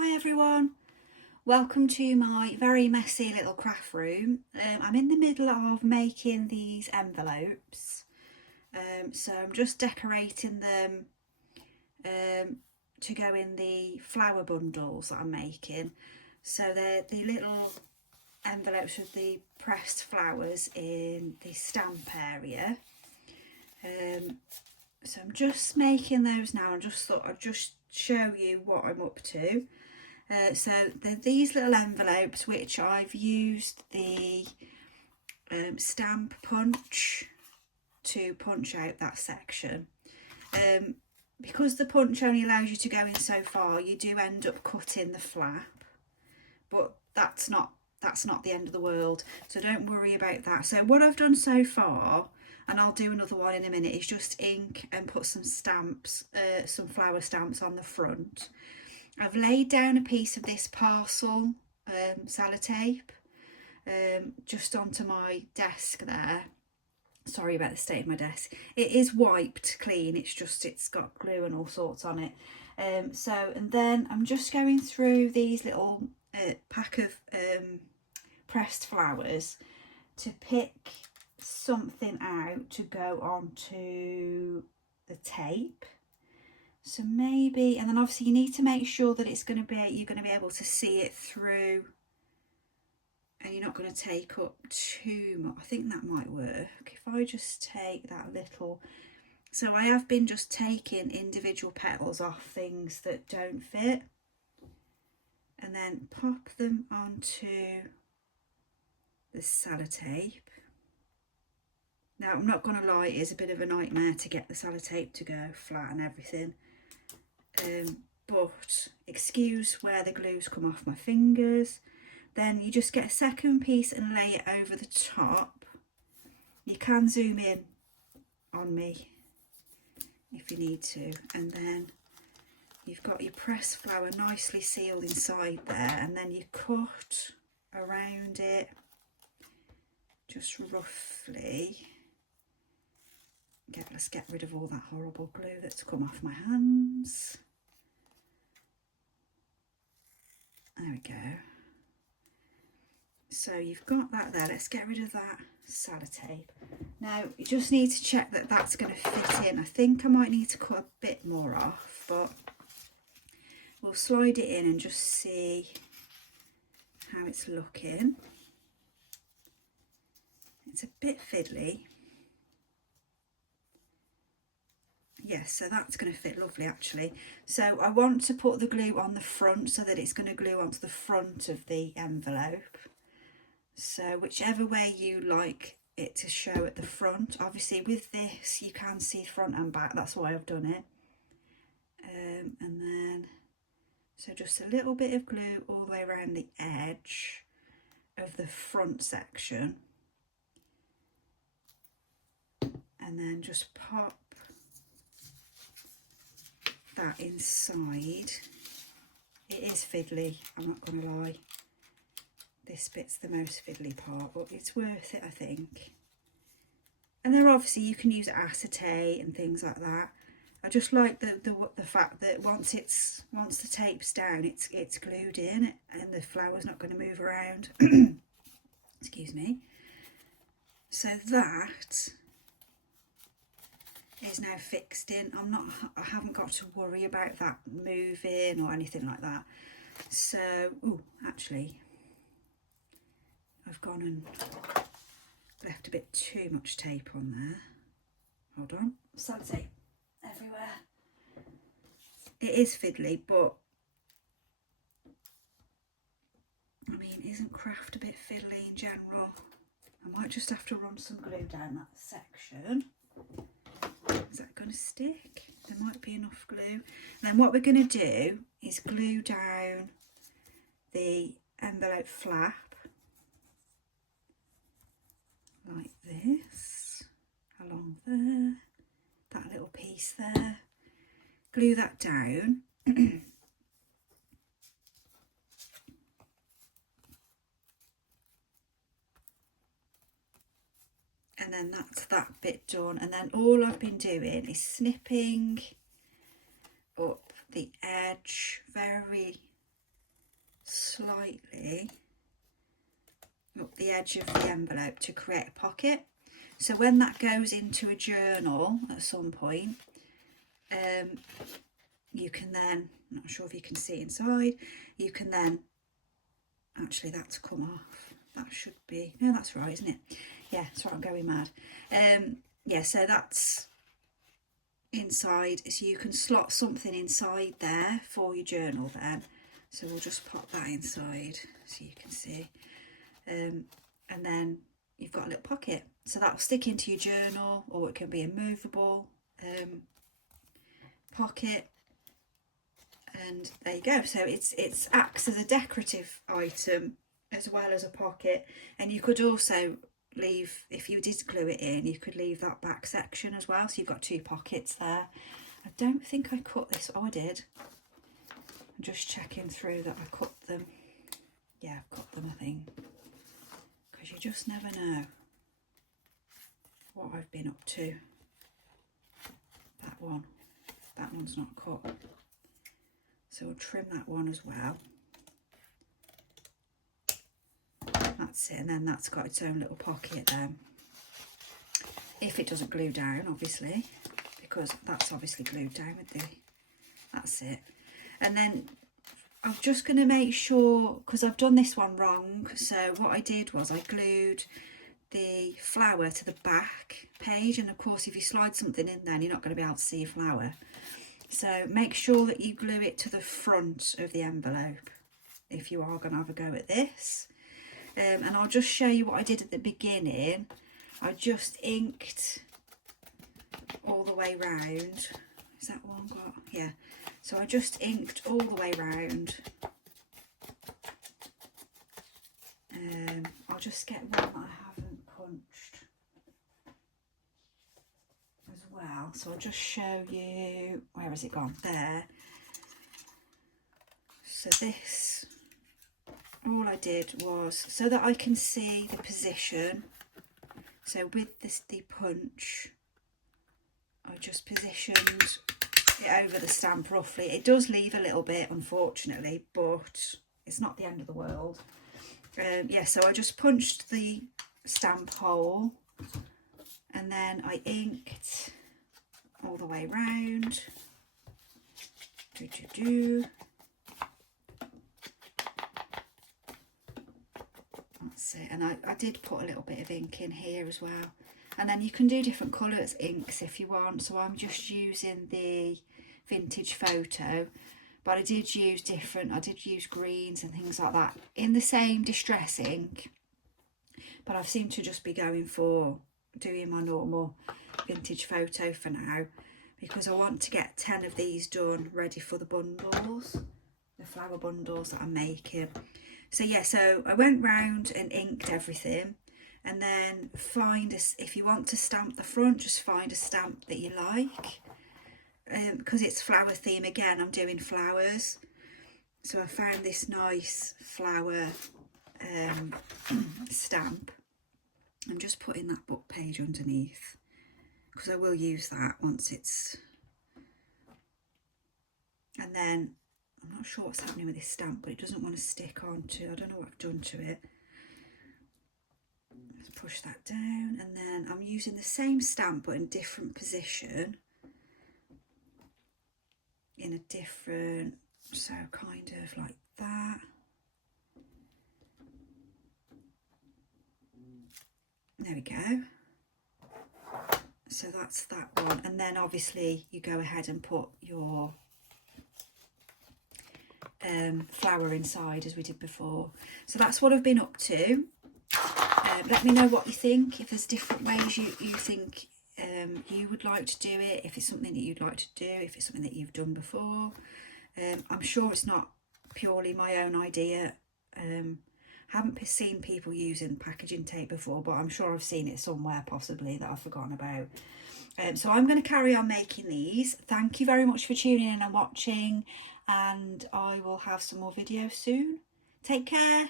Hi everyone, welcome to my very messy little craft room. I'm in the middle of making these envelopes, so I'm just decorating them to go in the flower bundles that I'm making. So they're the little envelopes with the pressed flowers in the stamp area. So I'm just making those now. I just thought I'd just show you what I'm up to. So they're these little envelopes which I've used the stamp punch to punch out that section. Because the punch only allows you to go in so far, you do end up cutting the flap, but that's not the end of the world, so don't worry about that. So what I've done so far, and I'll do another one in a minute, is just ink and put some stamps, some flower stamps on the front. I've laid down a piece of this parcel sellotape just onto my desk there. Sorry about the state of my desk. It is wiped clean, it's got glue and all sorts on it. And then I'm just going through these little pack of pressed flowers to pick something out to go onto the tape. So maybe, and then obviously you need to make sure that you're going to be able to see it through, and you're not going to take up too much. I think that might work. If I just take that little, so I have been just taking individual petals off things that don't fit, and then pop them onto the sellotape. Now I'm not going to lie, it is a bit of a nightmare to get the sellotape to go flat and everything. But excuse where the glue's come off my fingers. Then you just get a second piece and lay it over the top. You can zoom in on me if you need to, and then you've got your pressed flower nicely sealed inside there, and then you cut around it just roughly. Let's get rid of all that horrible glue that's come off my hands. There we go. So you've got that there. Let's get rid of that sellotape. Now you just need to check that that's going to fit in. I think I might need to cut a bit more off, but we'll slide it in and just see how it's looking. It's a bit fiddly. Yes, so that's going to fit lovely actually. So I want to put the glue on the front so that it's going to glue onto the front of the envelope. So whichever way you like it to show at the front. Obviously with this you can see front and back, that's why I've done it. And then, so just a little bit of glue all the way around the edge of the front section. And then just pop that inside. It is fiddly, I'm not going to lie. This bit's the most fiddly part, but it's worth it, I think. And then obviously you can use acetate and things like that. I just like the fact that once the tape's down, it's glued in, and the flower's not going to move around. Excuse me. So that is now fixed in. I haven't got to worry about that moving or anything like that. So, oh, actually, I've gone and left a bit too much tape on there. Hold on, sellotape everywhere. It is fiddly, but I mean, isn't craft a bit fiddly in general? I might just have to run some glue down that section. Is that going to stick? There might be enough glue. And then what we're going to do is glue down the envelope flap like this, along there, that little piece there. Glue that down. And then that's that bit done, and then all I've been doing is snipping up the edge very slightly up the edge of the envelope to create a pocket. So when that goes into a journal at some point, you can then, I'm not sure if you can see inside, you can then, actually that's come off, that should be, no that's right isn't it, yeah sorry I'm going mad. Yeah, so that's inside, so you can slot something inside there for your journal then. So we'll just pop that inside so you can see, and then you've got a little pocket, so that'll stick into your journal, or it can be a movable pocket. And there you go. So it's acts as a decorative item as well as a pocket. And you could also leave, if you did glue it in, you could leave that back section as well, so you've got two pockets there. I don't think I cut this. Oh, I did. I'm just checking through that I cut them. Yeah, I've cut them, I think, because you just never know what I've been up to. That one's not cut, so we'll trim that one as well. That's it, and then that's got its own little pocket then, if it doesn't glue down, obviously, because that's obviously glued down with the, that's it. And then I'm just going to make sure, because I've done this one wrong, so what I did was I glued the flower to the back page, and of course if you slide something in there you're not going to be able to see your flower, so make sure that you glue it to the front of the envelope if you are going to have a go at this. And I'll just show you what I did at the beginning. I just inked all the way round. Is that one got? Yeah. So I just inked all the way round. I'll just get one that I haven't punched as well. So I'll just show you, where has it gone? There. So this, all I did was, so that I can see the position, so with this, the punch, I just positioned it over the stamp roughly. It does leave a little bit, unfortunately, but it's not the end of the world. Yeah, so I just punched the stamp hole, and then I inked all the way round. That's it, and I did put a little bit of ink in here as well. And then you can do different colours inks if you want, so I'm just using the Vintage Photo, but I did use different, I did use greens and things like that in the same distress ink, but I've seemed to just be going for doing my normal Vintage Photo for now, because I want to get 10 of these done ready for the bundles, the flower bundles that I'm making. So yeah, so I went round and inked everything, and then find a, if you want to stamp the front, just find a stamp that you like. Because it's flower theme again, I'm doing flowers, so I found this nice flower stamp. I'm just putting that book page underneath, because I will use that once it's, and then I'm not sure what's happening with this stamp, but it doesn't want to stick onto, I don't know what I've done to it. Let's push that down, and then I'm using the same stamp but in different position, in a different, so kind of like that. There we go. So that's that one, and then obviously you go ahead and put your flower inside as we did before. So that's what I've been up to. Let me know what you think, if there's different ways you think you would like to do it, if it's something that you'd like to do, if it's something that you've done before. I'm sure it's not purely my own idea. Haven't seen people using packaging tape before, but I'm sure I've seen it somewhere possibly that I've forgotten about. So I'm going to carry on making these. Thank you very much for tuning in and watching, and I will have some more videos soon. Take care.